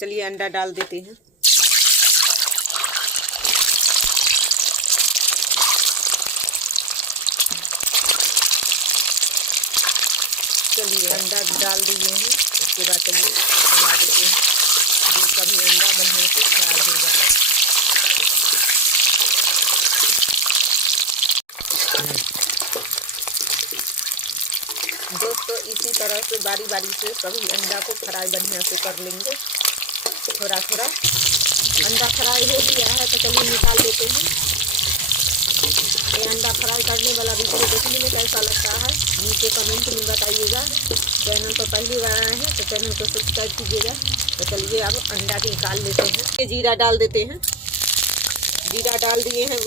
चलिए अंडा डाल देते हैं। चलिए अंडा डाल दिए हैं। उसके बाद चलिए चला देते हैं। जो कभी अंडा बनने से खराब हो जाए। दोस्तों इसी तरह से बारी बारी से सभी अंडा को फ्राई बढ़िया से कर लेंगे। थोड़ा थोड़ा अंडा फ्राई हो गया है तो चलिए निकाल देते हैं। ये अंडा फ्राई करने वाला वीडियो देखने में कैसा लगता है नीचे कमेंट में बताइएगा। चैनल पर पहली बार आए हैं तो चैनल को सब्सक्राइब कीजिएगा। तो चलिए अब अंडा निकाल लेते हैं। जीरा डाल देते हैं। जीरा डाल दिए हैं।